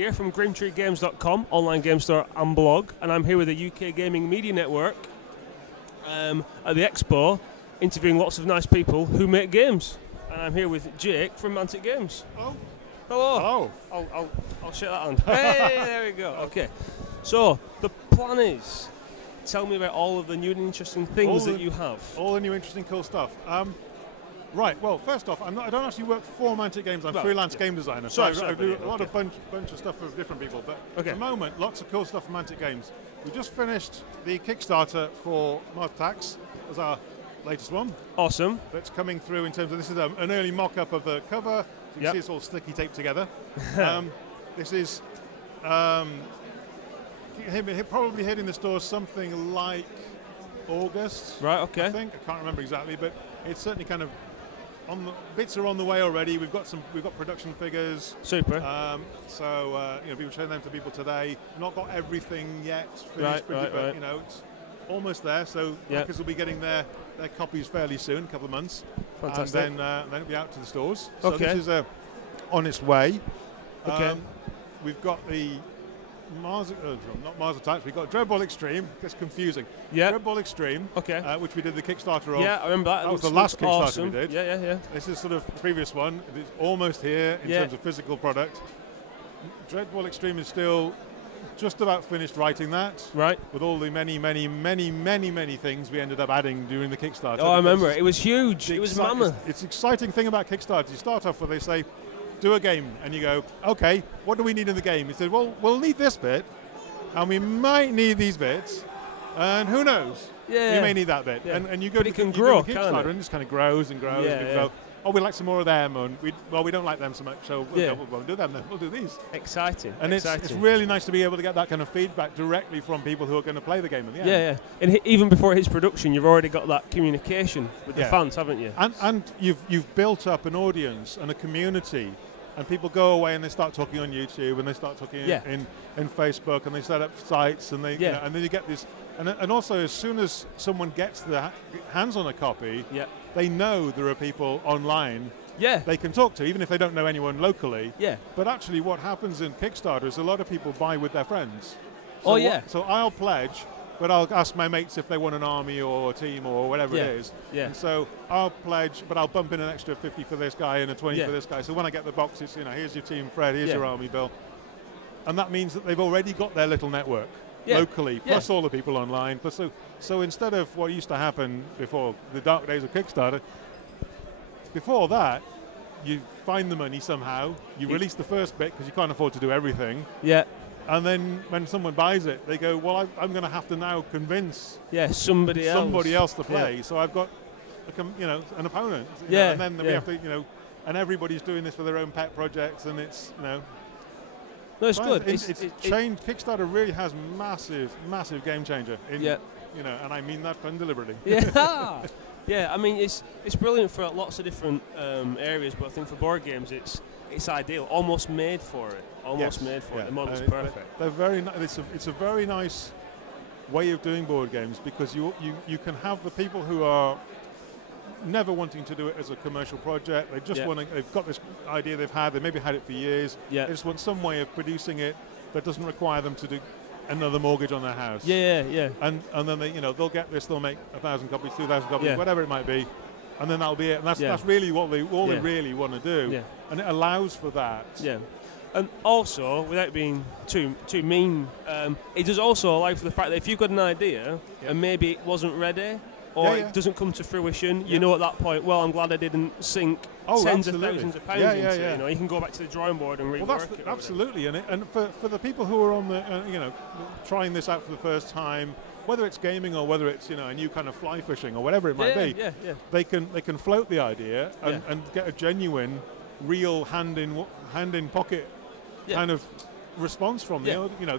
here from GrimTreeGames.com, online game store and blog, and I'm here with the UK Gaming Media Network at the Expo, interviewing lots of nice people who make games. And I'm here with Jake from Mantic Games. Oh. Hello. Oh. I'll shake that hand. Hey, there we go. Okay. So the plan is, tell me about all of the new and interesting things that you have. All the new interesting cool stuff. Right, well, first off, I don't actually work for Mantic Games. I'm freelance game designer, so I do a lot of bunch of stuff for different people. But at the moment, lots of cool stuff from Mantic Games. We just finished the Kickstarter for Martax as our latest one. Awesome. That's coming through in terms of, this is an early mock-up of the cover. So you can see it's all sticky taped together. This is probably hitting the stores something like August. Right, okay. I think. I can't remember exactly, but it's certainly kind of bits are on the way already. We've got production figures. Super. People showing them to people today. Not got everything yet finished, but you know, it's almost there. So backers will be getting their copies fairly soon, a couple of months. Fantastic. And then it'll be out to the stores. So this is on its way. Okay. We've got the not Mars Attacks. We've got Dreadball Extreme. Gets confusing. Yeah. Dreadball Extreme. Okay. Which we did the Kickstarter of. Yeah, I remember that. That was the last Kickstarter awesome. we did. Yeah. This is sort of the previous one. It's almost here in terms of physical product. Dreadball Extreme is still just about finished writing that. Right. With all the many things we ended up adding during the Kickstarter. Oh, I remember. It was huge. It was mammoth. It's exciting thing about Kickstarter. You start off where they say, do a game, and you go, okay, what do we need in the game? He said, well, we'll need this bit, and we might need these bits, and who knows? Yeah. We may need that bit. Yeah. And you go to Kickstarter, and it just kind of grows and grows. And go, oh, we like some more of them, and we don't like them so much, so we won't do them then. We'll do these. Exciting. And it's really nice to be able to get that kind of feedback directly from people who are going to play the game in the end. Yeah. And even before it hits production, you've already got that communication with the fans, haven't you? And you've built up an audience and a community. And people go away and they start talking on YouTube and they start talking in Facebook and they set up sites and and then you get this. And also, as soon as someone gets their hands on a copy, they know there are people online they can talk to, even if they don't know anyone locally. Yeah. But actually, what happens in Kickstarter is a lot of people buy with their friends. So so I'll pledge, but I'll ask my mates if they want an army or a team or whatever it is. Yeah. And so I'll pledge, but I'll bump in an extra 50 for this guy and a 20 for this guy. So when I get the box, it's, here's your team, Fred, here's your army, Bill. And that means that they've already got their little network locally, plus all the people online. Plus so instead of what used to happen before the dark days of Kickstarter, before that, you find the money somehow, you release the first bit because you can't afford to do everything. Yeah. And then when someone buys it, they go, well, I'm going to have to now convince somebody else to play. Yeah. So I've got, an opponent. And then we have to, and everybody's doing this for their own pet projects, and it's, No, it's good. It's changed. Kickstarter really has massive game changer. And I mean that pun deliberately. Yeah. Yeah, I mean, it's brilliant for lots of different areas, but I think for board games, it's ideal, almost made for it. The model's perfect. They're very. It's a very nice way of doing board games because you can have the people who are never wanting to do it as a commercial project. They just want to. They've got this idea they've had. They maybe had it for years. Yeah. They just want some way of producing it that doesn't require them to do another mortgage on their house. Yeah. And then they'll get this. They'll make 1,000 copies, 2,000 copies, whatever it might be. And then that'll be it. And that's really what they really want to do. Yeah. And it allows for that. Yeah. And also, without being too mean, it does also allow for the fact that if you've got an idea and maybe it wasn't ready or it doesn't come to fruition, you know at that point, well, I'm glad I didn't sink tens of thousands of pounds into it. You can go back to the drawing board and rework it. Absolutely. And for the people who are on the, trying this out for the first time, whether it's gaming or whether it's a new kind of fly fishing or whatever it might be, they can float the idea and get a genuine, real hand in pocket kind of response from the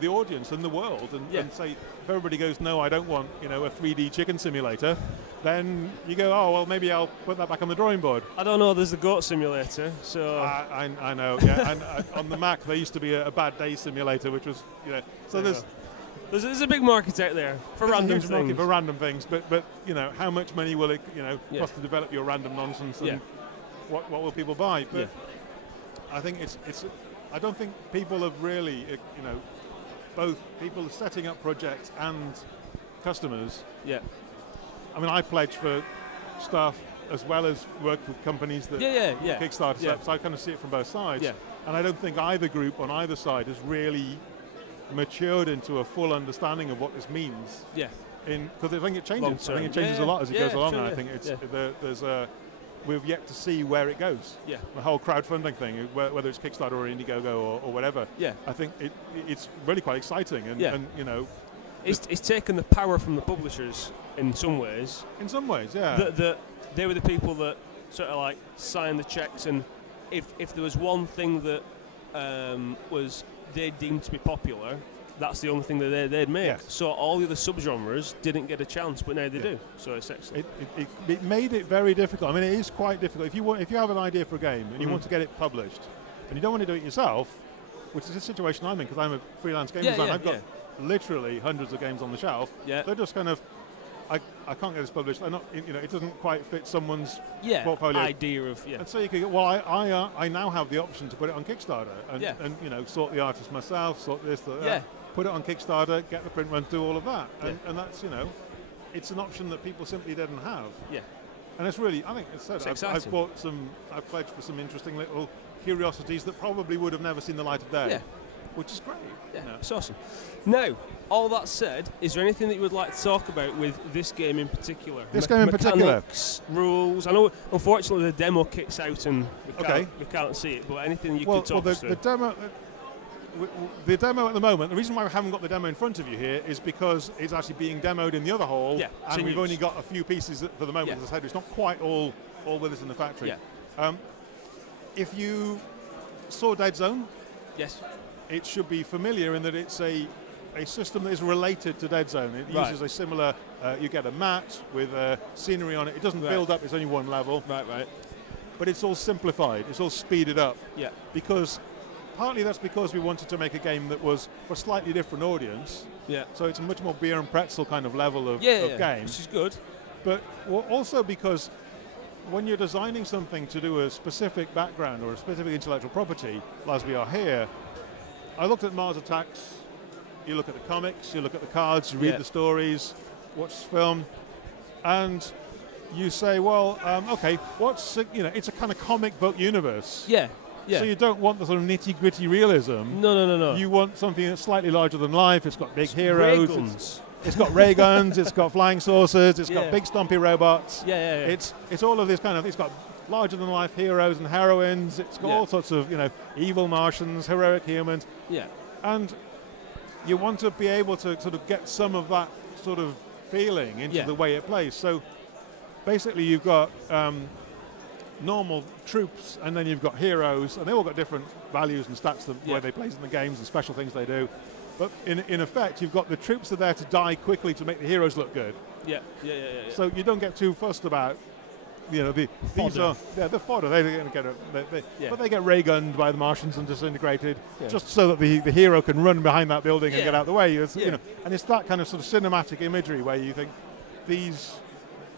audience and the world, and say if everybody goes, no, I don't want a 3D chicken simulator, then you go, oh well, maybe I'll put that back on the drawing board. I don't know. There's the goat simulator, so I know. Yeah, and on the Mac there used to be a bad day simulator, which was so there's a big market out there for random things. For random things, but how much money will it cost to develop your random nonsense, and what will people buy? But I think it's I don't think people have really, both people setting up projects and customers. Yeah. I mean, I pledge for stuff as well as work with companies that Kickstarter stuff, so I kind of see it from both sides. Yeah. And I don't think either group on either side has really matured into a full understanding of what this means. Yeah. Because I think it changes. I think it changes a lot as it goes along. Sure, and I think we've yet to see where it goes. Yeah. The whole crowdfunding thing, whether it's Kickstarter or Indiegogo or whatever. Yeah. I think it's really quite exciting, and it's taken the power from the publishers in some ways. In some ways, yeah. They were the people that sort of like signed the checks, and if there was one thing that was they deemed to be popular, that's the only thing that they'd make. Yes. So all the other subgenres didn't get a chance, but now they do. So it's excellent. It made it very difficult. I mean, it is quite difficult. If you have an idea for a game and you want to get it published, and you don't want to do it yourself, which is a situation I'm in because I'm a freelance game designer. I've got literally hundreds of games on the shelf. Yeah. They're just kind of, I can't get this published. It doesn't quite fit someone's portfolio idea of And so you could go, well, I now have the option to put it on Kickstarter and sort the artist myself, sort this, that. Put it on Kickstarter, get the print run, do all of that, and that's it's an option that people simply didn't have. Yeah. And it's really, I think I've pledged for some interesting little curiosities that probably would have never seen the light of day. Yeah. Which is great. Yeah, it's awesome. Now, all that said, is there anything that you would like to talk about with this game in particular? This game in particular? Mechanics, rules. I know, unfortunately, the demo kicks out and we can't see it, but anything you could talk us through. The demo at the moment, the reason why we haven't got the demo in front of you here is because it's actually being demoed in the other hall, and we've only got a few pieces for the moment. As I said, it's not quite all with us in the factory. Yeah. If you saw Deadzone, yes, it should be familiar in that it's a system that is related to Deadzone. It uses a similar, you get a mat with scenery on it. It doesn't build up, it's only one level. Right. But it's all simplified, it's all speeded up. Yeah. Partly that's because we wanted to make a game that was for a slightly different audience. Yeah. So it's a much more beer and pretzel kind of level of game. Which is good. But also because when you're designing something to do a specific background or a specific intellectual property, as we are here, I looked at Mars Attacks, you look at the comics, you look at the cards, you read the stories, watch the film, and you say, well, okay, it's a kind of comic book universe. Yeah. Yeah. So you don't want the sort of nitty-gritty realism. No. You want something that's slightly larger than life. It's got big heroes. It's got ray guns. It's got flying saucers. It's got big stompy robots. Yeah. It's all of this kind of. It's got larger than life heroes and heroines. It's got all sorts of evil Martians, heroic humans. Yeah. And you want to be able to sort of get some of that sort of feeling into the way it plays. So basically, you've got normal troops, and then you've got heroes, and they all got different values and stats the way they play in the games and special things they do. But in effect, you've got the troops are there to die quickly to make the heroes look good. Yeah. So you don't get too fussed about, these are the fodder. But they get ray gunned by the Martians and disintegrated, just so that the hero can run behind that building and get out of the way. And it's that kind of sort of cinematic imagery where you think these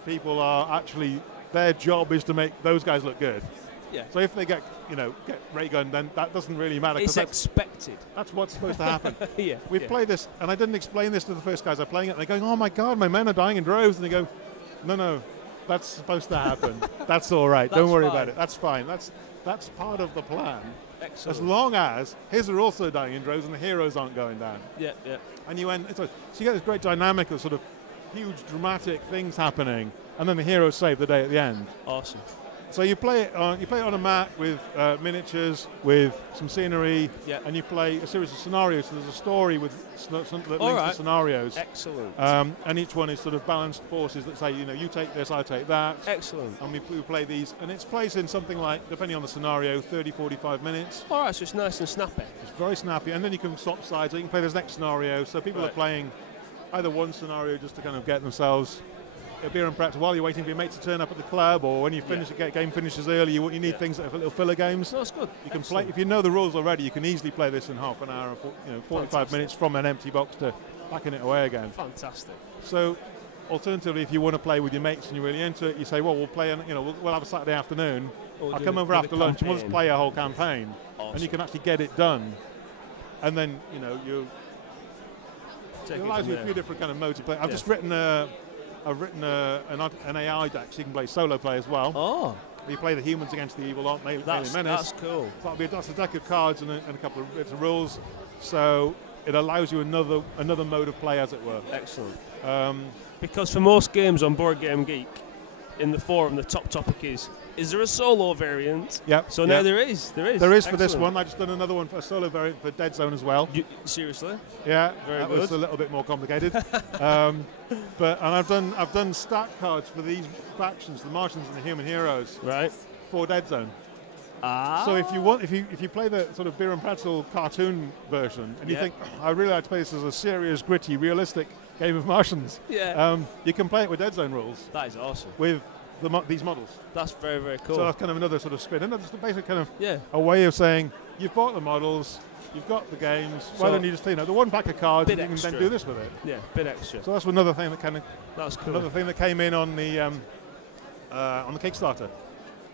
people are actually. Their job is to make those guys look good. Yeah. So if they get ray gunned, then that doesn't really matter. It's expected. That's what's supposed to happen. We've yeah. played this, and I didn't explain this to the first guys I'm playing it. And they're going, "Oh my God, my men are dying in droves." And they go, "No, that's supposed to happen. That's all right. Don't worry about it. That's fine. That's part of the plan. Excellent. As long as his are also dying in droves and the heroes aren't going down." Yeah. And so you get this great dynamic of sort of huge dramatic things happening, and then the heroes save the day at the end. Awesome. So you play it on a mat with miniatures, with some scenery, and you play a series of scenarios. So there's a story with that links the scenarios. Excellent. And each one is sort of balanced forces that say, you take this, I take that. Excellent. And we play these, and it plays in something like, depending on the scenario, 30, 45 minutes. All right, so it's nice and snappy. It's very snappy, and then you can swap sides. So you can play this next scenario. So people are playing either one scenario just to kind of get themselves a beer and pretzel while you're waiting for your mate to turn up at the club, or when you finish the game finishes early, you need things that are little filler games. No, that's good. You can play if you know the rules already. You can easily play this in half an hour, 45 minutes from an empty box to packing it away again. Fantastic. So, alternatively, if you want to play with your mates and you're really into it, you say, well, we'll play. We'll have a Saturday afternoon. I'll come over after lunch and we'll just play a whole campaign. Awesome. and you can actually get it done. And then it allows you a few different kind of modes to play. I've just written an AI deck so you can play solo play as well. Oh. You play the humans against the evil alien menace. That's cool. So that's a deck of cards and a couple of bits of rules. So it allows you another mode of play, as it were. Excellent. Because for most games on Board Game Geek, in the forum, the top topic is there a solo variant? Yep. So now there is. There is Excellent. For this one. I just done another one for a solo variant for Deadzone as well. Seriously? Yeah. Very good. That was a little bit more complicated. And I've done stat cards for these factions, the Martians and the Human Heroes. Right. For Deadzone. Ah. So if you play the sort of beer and pretzel cartoon version and you think, I really like to play this as a serious, gritty, realistic game of Martians, you can play it with Deadzone rules. That is awesome. With these models. That's very, very cool. So that's kind of another sort of spin. And that's just a basic kind of a way of saying, you've bought the models, you've got the games, why don't you just, the one pack of cards and you can then do this with it. Yeah, bit extra. So that's another thing that that's cool. Another thing that came in on the Kickstarter.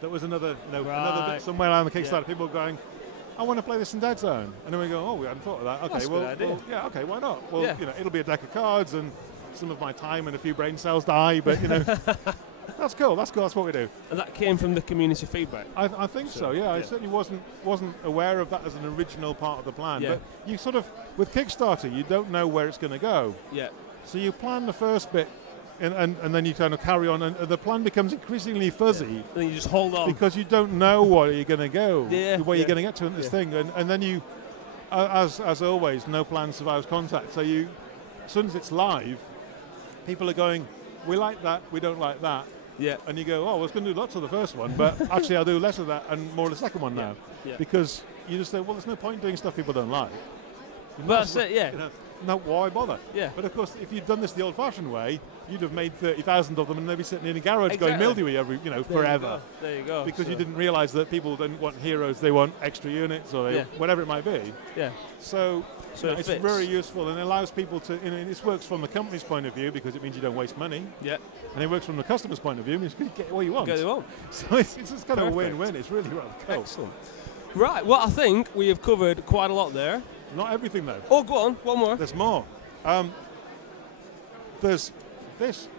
That was another bit somewhere around the Kickstarter. People were going, I want to play this in Deadzone. And then we go, we hadn't thought of that. Okay, that's a good idea. Okay, why not? Well, it'll be a deck of cards and some of my time and a few brain cells die, but that's cool. That's what we do. And that came from the community feedback. I think so. Yeah, I certainly wasn't aware of that as an original part of the plan. Yeah. But you sort of with Kickstarter, you don't know where it's going to go. Yeah. So you plan the first bit, and then you kind of carry on, and the plan becomes increasingly fuzzy. And then you just hold on because you don't know where you're going to go, where you're going to get to in this thing, and then you, as always, no plan survives contact. So as soon as it's live, people are going, we like that, we don't like that. Yeah. And you go, I was going to do lots of the first one, but actually I'll do less of that and more of the second one now. Yeah. Because you just say, well, there's no point doing stuff people don't like. That's it, yeah. No, why bother? Yeah. But of course, if you'd done this the old-fashioned way, you'd have made 30,000 of them and they'd be sitting in a garage going mildewy forever. There you go. Because you didn't realise that people don't want heroes, they want extra units or whatever it might be. Yeah. So it's very useful and it allows people to, this works from the company's point of view because it means you don't waste money. Yeah. And it works from the customer's point of view, because you get what you want. Get what you want. So it's just kind of a win-win. It's really rather cool. Excellent. Right, well, I think we have covered quite a lot there. Not everything, though. Oh, go on. One more. There's more. This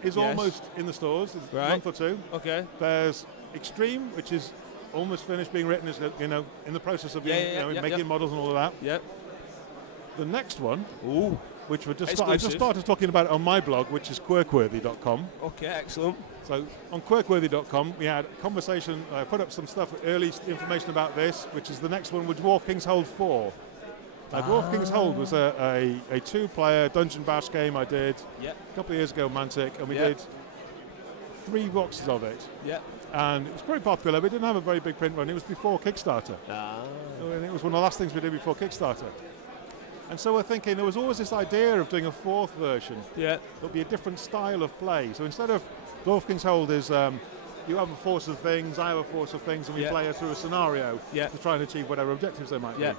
is almost in the stores. There's a month or two. Okay. There's Extreme, which is almost finished being written, is in the process of making models and all of that. Yep. The next one, which I just started talking about it on my blog, which is quirkworthy.com. Okay, excellent. So on quirkworthy.com, we had a conversation. I put up some stuff, early information about this, which is the next one, with Dwarf King's Hold 4. Now, Dwarf King's Hold was a two-player dungeon bash game I did a couple of years ago, Mantic, and we did 3 boxes of it. Yeah. And it was pretty popular. We didn't have a very big print run. It was before Kickstarter. And it was one of the last things we did before Kickstarter. And so we're thinking, there was always this idea of doing a 4th version. Yeah. There'll be a different style of play. So instead of Dwarf King's Hold is you have a force of things, I have a force of things, and we play through a scenario to try and achieve whatever objectives there might be.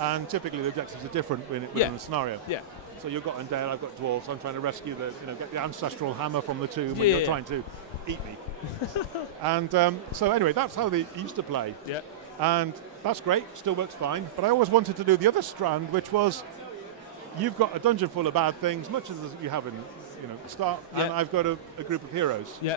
And typically the objectives are different within a scenario. Yeah. So you've got undead, I've got dwarves. I'm trying to rescue get the ancestral hammer from the tomb, and you're trying to eat me. And so anyway, that's how they used to play. Yeah. And that's great, still works fine. But I always wanted to do the other strand, which was you've got a dungeon full of bad things, much as you have in the start, and I've got a group of heroes. Yeah.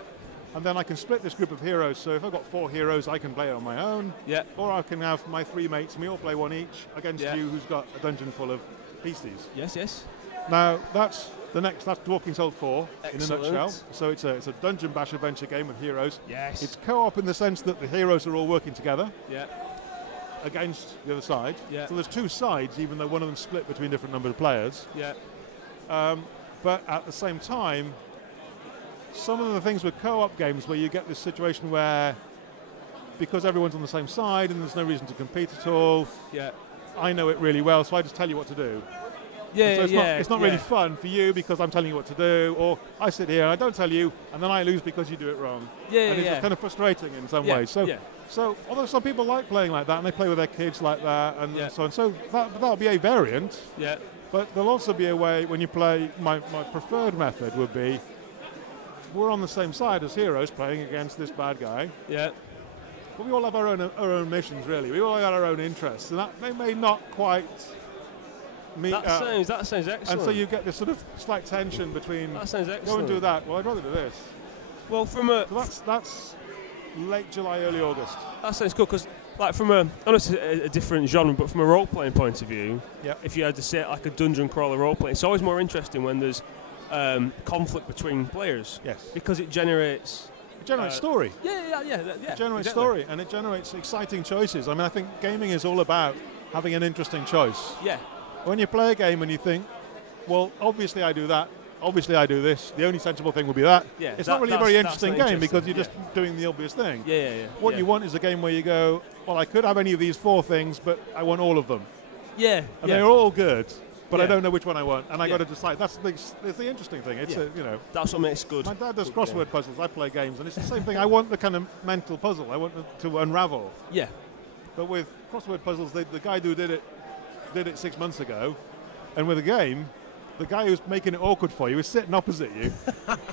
And then I can split this group of heroes, so if I've got 4 heroes, I can play it on my own. Yeah. Or I can have my 3 mates, and we all play one each against you who's got a dungeon full of pieces. Yes, yes. Now, that's Dwarf King's Hold 4 in a nutshell. So it's a dungeon bash adventure game with heroes. Yes. It's co-op in the sense that the heroes are all working together. Yeah. Against the other side. Yeah. So there's 2 sides, even though one of them's split between different number of players. Yeah. But at the same time, some of the things with co-op games where you get this situation where, because everyone's on the same side and there's no reason to compete at all, I know it really well, so I just tell you what to do. Yeah, so it's not really fun for you because I'm telling you what to do, or I sit here and I don't tell you, and then I lose because you do it wrong. Yeah, and it's kind of frustrating in some ways. So although some people like playing like that and they play with their kids like that and so on, so that'll be a variant. Yeah. But there'll also be a way when you play. My preferred method would be, we're on the same side as heroes playing against this bad guy. Yeah. But we all have our own missions, really. We all have our own interests, and that they may not quite meet. That sounds excellent. And so you get this sort of slight tension between. That sounds excellent. Go and do that. Well, I'd rather do this. Well, from a so that's late July, early August. That sounds cool because, like, from I know it's a different genre, but from a role-playing point of view, if you had to say like a dungeon crawler role-play, it's always more interesting when there's conflict between players. Yes. Because it generates. It generates story. Yeah. It generates story, and it generates exciting choices. I mean, I think gaming is all about having an interesting choice. Yeah. When you play a game and you think, well, obviously I do that. Obviously, I do this. The only sensible thing would be that. Yeah, it's not really a very interesting game because you're just doing the obvious thing. Yeah. What you want is a game where you go, well, I could have any of these 4 things, but I want all of them. Yeah. And they're all good, but I don't know which one I want, and I got to decide. That's the interesting thing. It's that's what makes it good. My dad does crossword puzzles. I play games, and it's the same thing. I want the kind of mental puzzle. I want to unravel. Yeah. But with crossword puzzles, the guy who did it 6 months ago, and with a game. The guy who's making it awkward for you is sitting opposite you.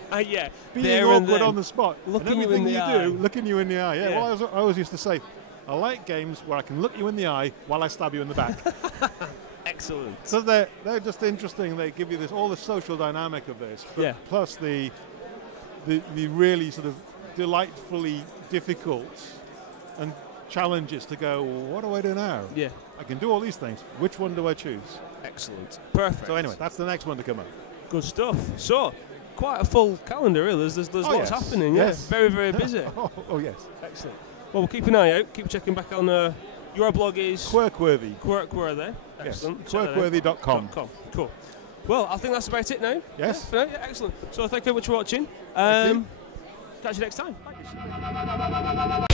Being there awkward on the spot. Looking you in the eye. Looking you in the eye. Yeah. Well, I always used to say, I like games where I can look you in the eye while I stab you in the back. Excellent. So they're just interesting. They give you all the social dynamic of this. But plus the really sort of delightfully difficult and challenges to go, well, what do I do now? Yeah. I can do all these things. Which one do I choose? Excellent. Perfect. So anyway, that's the next one to come up. Good stuff. So, quite a full calendar, really. There's lots happening. Yes. Very, very busy. oh, yes. Excellent. Well, we'll keep an eye out. Keep checking back on your blog is... Quirkworthy. Quirkworthy. Excellent. Yes. Quirkworthy.com. Cool. Well, I think that's about it now. Yes. Yeah, excellent. So thank you very much for watching. Thank you. Catch you next time. Bye.